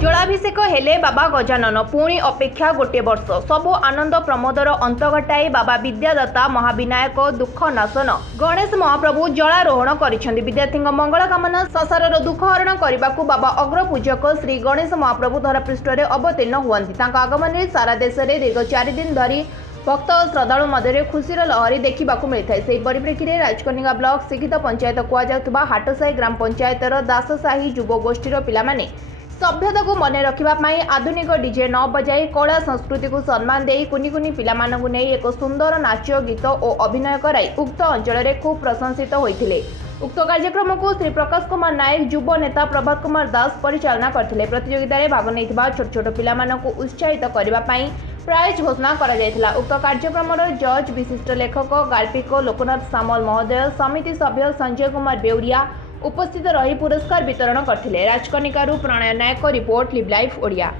जलाभिषेक हेले बाबा गजानन पुणी अपेक्षा गोटे वर्ष सबु आनंद प्रमोदर अंत घटाई बाबा विद्यादाता महाविनायक दुख नाशन गणेश महाप्रभु जलारोहण करिसेंति। विद्यार्थी मंगल कामना संसार दुख हरण करने को बाबा अग्रपूजक श्री गणेश महाप्रभु धरापृष्ठ में अवतीर्ण हुअन्ति। तांका आगमन में सारा देश में दीर्घ 4 दिन धरी भक्त और श्रद्धालु मध्य खुशीर लहरी देखा मिलता है। से परिप्रेक्षी में राजकनिका ब्लॉक शिक्षित पंचायत कहुआ हाटसाही ग्राम पंचायतर दाससाही युव गोष्ठीर पिलामाने सभ्यता को मन रखापी आधुनिक डीजे न बजाई कला संस्कृति को सम्मान दे कुनि कुनि पिलामानंकु नै एक सुंदर नाच गीत और अभिनय कराई उक्त अंचल में खूब प्रशंसित होते। उक्त कार्यक्रम को श्री प्रकाश कुमार नायक युव नेता प्रभात कुमार दास परिचालना करथिले। प्रतियोगिता में भाग नहीं छोट छोट पिलामानंकु उत्साहित करने प्राइज घोषणा करा जायथिला। उक्त कार्यक्रम जज विशिष्ट लेखक गाल्पिक लोकनाथ सामल महोदय समिति सभ्य संजय कुमार बेउरिया उपस्थित रही पुरस्कार वितरण करथिले। राजकनिकारु प्रणय नायक रिपोर्ट लिव लाइफ ओडिया।